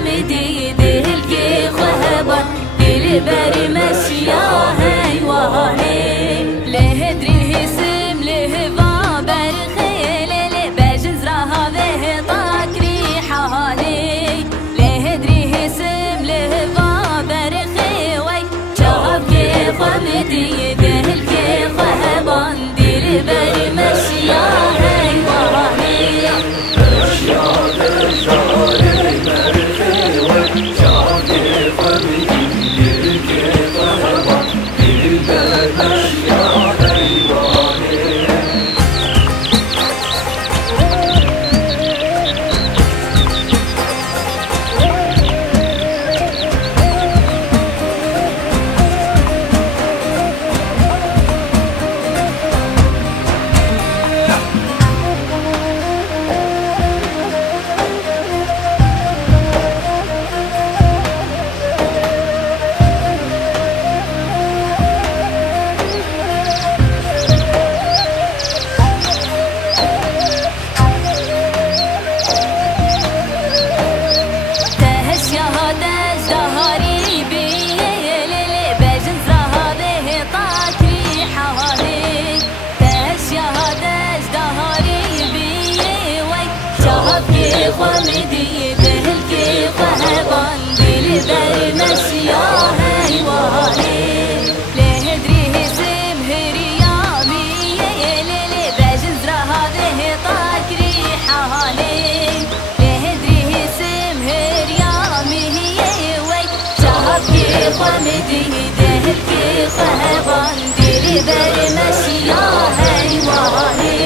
خمدي دل كي خهبان دل بري مشيا هيواني لهدري اسم لهفا برخيل بجنز راها به طاكري حالي لهدري اسم لهفا برخي وي شهب كي خمدي دل كي خهبان دل بري مشيا هيواني خمدي دل كي خهبان دل بري مشيا هيواني لهدري اسم هريامي ليلي بجنز راها به طاكري حالي لهدري اسم هريامي وي شهب كي خمدي دل كي خهبان دل بري مشيا هيواني